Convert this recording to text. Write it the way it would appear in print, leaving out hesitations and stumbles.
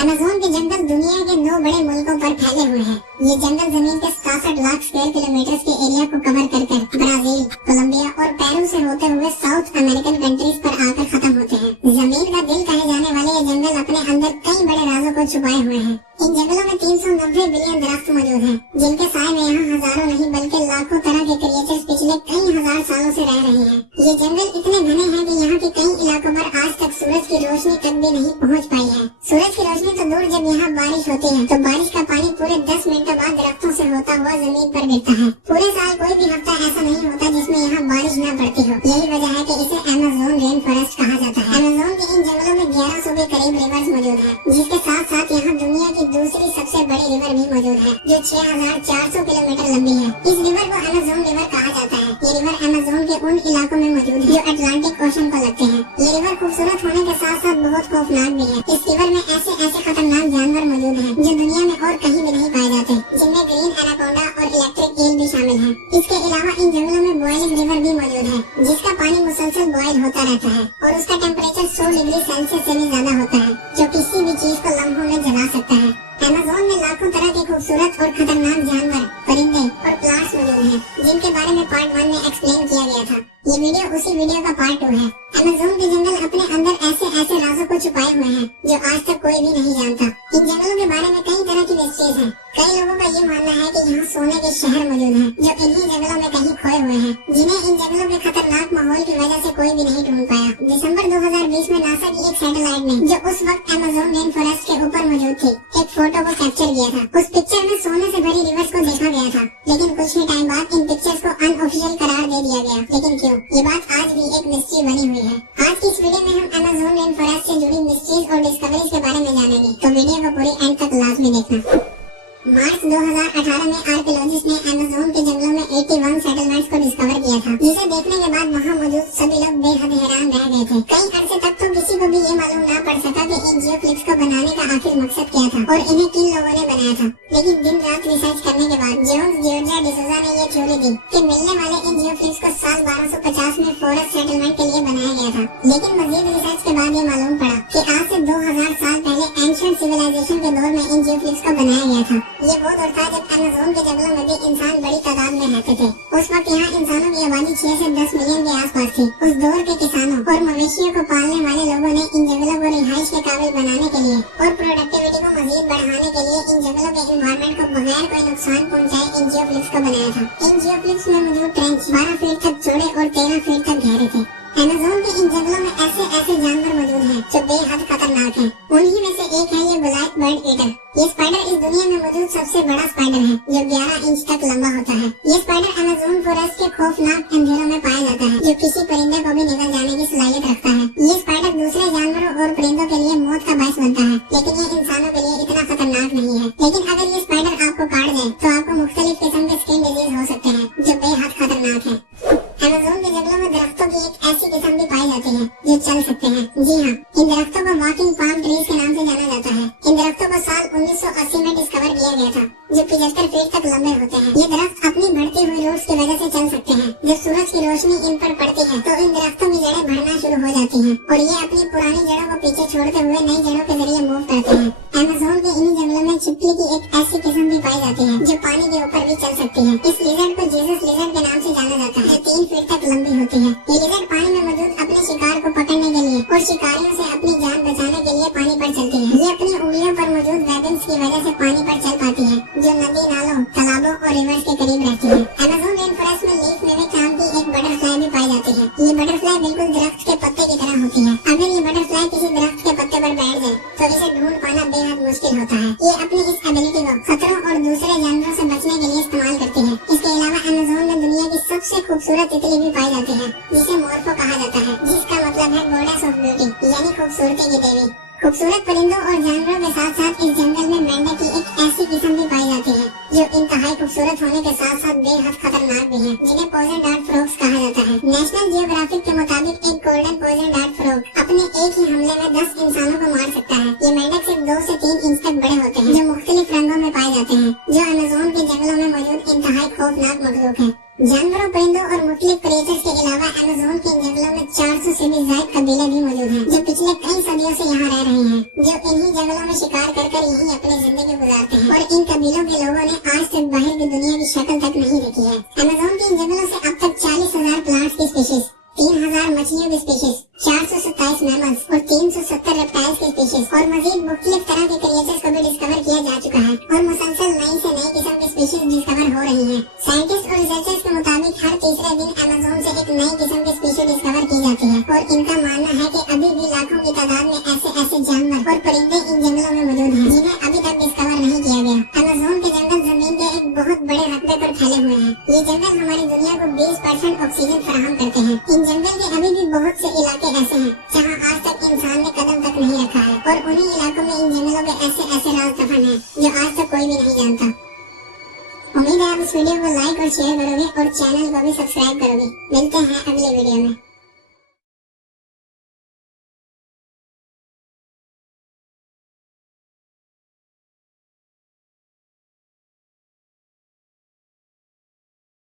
Amazon के जंगल दुनिया के 9 बड़े मुल्कों पर फैले हुए हैं। ये जंगल जमीन के 67 लाख स्क्वायर किलोमीटर के एरिया को कवर कर ब्राजील, कोलंबिया और पेरू से होते हुए साउथ अमेरिकन कंट्रीज पर आकर खत्म होते हैं। जमीन का दिल कहे जाने वाले ये जंगल अपने अंदर कई बड़े राजों को छुपाए हुए हैं। इन जंगलों में 390 बिलियन दरख्त मौजूद हैं, जिनके साए में यहाँ हजारों नहीं बल्कि लाखों तरह के क्रिएचर्स पिछले कई हजार सालों से रह रहे हैं। ये जंगल इतने घने हैं कि यहाँ के कई इलाकों पर आज तक सूरज की रोशनी तक भी नहीं पहुँच पाई है। सूरज की रोशनी तो दूर, जब यहाँ बारिश होती है तो बारिश का पानी पूरे 10 मिनटों बाद दरख्तों से होता हुआ जमीन पर गिरता है। पूरे साल कोई भी हफ्ता ऐसा नहीं होता जिसमें यहाँ बारिश न पड़ती हो। यही वजह है कि इसे अमेज़न रेन फॉरेस्ट कहा जाता है। अमेज़न के इन जंगलों में 1100 के करीब रिवर्स मौजूद है, जिसके साथ साथ यहाँ दुनिया की दूसरी सबसे बड़ी रिवर भी मौजूद है, जो 6400 किलोमीटर लंबी है। इस रिवर को अमेज़न रिवर कहा जाता है। ये रिवर अमेज़न के उन इलाकों में मौजूद है जो अटलांटिक ओशन को लगते हैं। ये रिवर खूबसूरत होने के साथ साथ बहुत खौफनाक भी है। इस रिवर में ऐसे खतरनाक जानवर मौजूद हैं जो दुनिया में और कहीं भी नहीं पाए जाते, जिनमें ग्रीन एनाकोंडा और इलेक्ट्रिक ईल भी शामिल है। इसके अलावा इन जंगलों में बॉइलिंग रिवर भी मौजूद है, जिसका पानी मुसलसल बॉयल होता रहता है और उसका टेम्परेचर 100 डिग्री सेल्सियस से भी ज्यादा होता है, जो किसी भी चीज को लम्हों में जला सकता है। अमेज़न में लाखों तरह के खूबसूरत और खतरनाक जानवर, परिंदे और प्लांट्स मौजूद हैं, जिनके बारे में पार्ट 1 में एक्सप्लेन किया गया था। ये वीडियो उसी वीडियो का पार्ट 2 है। अमेज़न के जंगल अपने अंदर ऐसे राजों को छुपाए हुए हैं जो आज तक कोई भी नहीं जानता। इन जंगलों के बारे में कई तरह की मिस्ट्रीज हैं। कई लोगों का ये मानना है कि यहाँ सोने के शहर मौजूद हैं, जो इन्हीं जंगलों में कहीं खोए हुए हैं, जिन्हें इन जंगलों के खतरनाक माहौल की वजह से कोई भी नहीं ढूंढ पाया। दिसंबर 2020 में नासा की एक सैटेलाइट ने, जो उस वक्त अमेज़न रेन फॉरेस्ट के ऊपर मौजूद थी, एक फोटो को कैप्चर किया था। उस पिक्चर में सोने से भरी रिवर्स को देखा गया था, लेकिन कुछ ही टाइम बाद इन पिक्चर्स को अनऑफिशियल करार दे दिया गया। लेकिन क्यों? ये बात आज भी एक मिस्ट्री बनी हुई है। आज की इस वीडियो में हम अमेज़न रेन फॉरेस्ट से जुड़ी मिस्ट्रीज और डिस्कवरीज के बारे में जानेंगे, तो वीडियो को पूरी एंड तक लाजमी देखना। मार्च 2018 में आर्कियोलॉजिस्ट ने अमेज़न के जंगलों में 81 सेटलमेंट्स को डिस्कवर किया था, जिसे देखने के बाद वहां मौजूद सभी लोग बेहद हैरान रह गए थे। कई अरसे तक तो किसी को भी ये मालूम ना पड़ सका कि इन जियोक्लिप्स को बनाने का आखिर मकसद क्या था और इन्हें किन लोगों ने बनाया था। लेकिन दिन रात रिसर्च करने के बाद जोन्स जॉर्जिया डिसूजा ने ये थ्योरी दी कि मिलने वाले इन जियोक्लिप्स को साल 1250 में फॉरेस्ट सेटलमेंट के लिए बनाया गया था। लेकिन मजीद रिसर्च के बाद ये मालूम पड़ा कि आज से 2000 साल पहले एंशिएंट सिविलाइजेशन के दौर में इन जियोक्लिप्स को बनाया गया था। ये वो दौर था जब अमेज़न के जंगलों में भी इंसान बड़ी तादाद में रहते थे। उस वक्त यहाँ इंसानों की आबादी 6 से 10 मिलियन के आसपास थी। उस दौर के किसानों और मवेशियों को पालने वाले लोगों ने इन जंगलों को रिहाइश के काबिल बनाने के लिए और प्रोडक्टिविटी को मजीद बढ़ाने के लिए इन जंगलों के एनवायरनमेंट को बगैर कोई नुकसान पहुँचाए इन जियोक्लिप्स को बनाया था। इन जियोक्लिप्स में मौजूद ट्रेंच 12 फीट तक चौड़े और 13 फीट तक गहरे थे। अमेज़न के इन जंगलों में ऐसे जानवर मौजूद हैं जो बेहद खतरनाक हैं। उन्हीं में से एक है ये ब्लैक बर्ड ईटर। ये स्पाइडर इस दुनिया में मौजूद सबसे बड़ा स्पाइडर है, जो 11 इंच तक लंबा होता है। ये स्पाइडर अमेज़न फॉरेस्ट के खौफनाक अंधेरों में पाया जाता है, जो किसी परिंदे को भी निगल जाने की सलाहियत रखता है। ये स्पाइडर दूसरे जानवरों और परिंदों के लिए मौत का बायस बनता है, लेकिन ये इंसानों के लिए इतना खतरनाक नहीं है। लेकिन अगर ये स्पाइडर आपको काट दे तो आपको मुख्तलिफ किस्म के स्किन डिजीज हो सकते हैं, जो बेहद खतरनाक है। अमेज़न के जंगलों में दरख्तों की एक ऐसी किस्म भी पाई जाती है जो चल सकते हैं। जी हाँ, इन दरख्तों को वॉकिंग पाम ट्रीज के नाम से जाना जाता है। इन दरख्तों को साल 1980 में डिस्कवर किया गया था, जो 75 फीट तक लंबे होते हैं। ये दरख्त अपनी बढ़ती हुई रूट्स की वजह से चल सकते हैं। जब सूरज की रोशनी इन पर पड़ती है तो इन दरख्तों की जड़ें बढ़ना शुरू हो जाती हैं और ये अपनी पुरानी जड़ों को पीछे छोड़ते हुए नई जड़ों के जरिए मूव करते हैं। अमेज़न के इन्हीं जंगलों में छिपकली की एक ऐसी किस्म भी पाई जाती है जो पानी के ऊपर भी चल सकती है। इस लिजर्ड को जीसस लिजर्ड के नाम से जाना जाता है, जो 3 फीट तक लंबी होती है। ये लिजर्ड पानी में मौजूद अपने शिकार को पकड़ने के लिए और शिकारियों से अपनी जान बचाने के लिए पानी पर चलती है। ये अपनी उंगलियों पर मौजूद वेबल्स की वजह से पानी पर चल पाती है, जो नदी नालों, तालाबों और रिवर्स के करीब रहती है। अमेज़न रेन फॉरेस्ट में लीफ मिमिक नाम की एक बटरफ्लाई भी पाई जाती है। ये बटरफ्लाई बिल्कुल दरख्त के पत्ते की तरह होती है। अगर ये बटरफ्लाई किसी दरख्त के पत्ते पर बैठ जाए तो इसे ढूंढ पाना बेहद मुश्किल होता है। ये अपनी इस एबिलिटी को खतरों और दूसरे जानवरों से बचने के लिए इस्तेमाल करती है। इसके अलावा अमेज़न में दुनिया की सबसे खूबसूरत तितली भी पाई जाती है, जिसे मोरफो कहा जाता है, जिसका मतलब है गॉडेस ऑफ ब्यूटी, यानी खूबसूरती की देवी। खूबसूरत परिंदों और जानवरों के साथ साथ इस जंगल में मेंढक की एक ऐसी किस्म भी पाई जाती है, जो इंतहाई खूबसूरत होने के साथ साथ बेहद खतरनाक भी है, जिन्हें पॉइजन डार्ट फ्रॉग्स कहा जाता है। नेशनल जियोग्राफिक के मुताबिक एक गोल्डन पॉइजन डार्ट फ्रॉग अपने एक ही हमले में 10 इंसानों को मार सकता है। ये मेंढक सिर्फ 2 से 3 इंच तक बड़े होते हैं, जो मुख्तलिफ रंगों में पाए जाते हैं, जो अमेज़न के जंगलों में मौजूद इंतहाई खौफनाक मखलूक है। जानवरों, परिंदों और मुख्तलिफ क्रिएचर्स के अलावा अमेज़न के जंगलों में 400 से भी ज्यादा कबीले भी मौजूद हैं, जो पिछले कई सदियों से यहाँ रह रहे हैं, जो इन्हीं जंगलों में शिकार कर यहीं अपनी जिंदगी गुजारते हैं और इन कबीलों के लोगों ने आज तक बाहर की दुनिया की शक्ल तक नहीं देखी है। अमेज़न के इन जंगलों से अब तक 40,000 प्लांट्स की स्पीशीज, 3,000 मछलियों की स्पीशीज, 427 मैमल्स और 370 रेप्टाइल्स की स्पीशीज और मजीद मुख्तलिफ तरह के क्रिएचर्स को भी डिस्कवर किया जा चुका है और मुसलसल नई से नई किस्म की स्पीशीज डिस्कवर हो रही हैं। साइंटिस्ट और रिसर्चर्स के मुताबिक हर तीसरे दिन अमेज़न से एक नई किस्म की स्पीशीज डिस्कवर की जाती है और इनका मानना है कि अभी भी लाखों की तादाद में ऐसे जानवर और परिंदे इन जंगलों में मौजूद हैं जिन्हें अभी तक डिस्कवर नहीं किया गया। अमेज़न के जंगल जमीन के एक बहुत बड़े रकबे पर फैले हुए हैं। ये जंगल हमारी दुनिया को 20% ऑक्सीजन फराहम करते हैं। इन जंगल के अभी भी बहुत से इलाके ऐसे हैं जहाँ आज तक इंसान ने कदम तक नहीं रखा है और उन्हीं इलाकों में इन जंगलों के ऐसे राज दफन हैं जो आज तक कोई भी नहीं जानता। उम्मीद है आप इस वीडियो को लाइक और शेयर करोगे और चैनल को भी सब्सक्राइब करोगे। मिलते हैं अगले वीडियो में।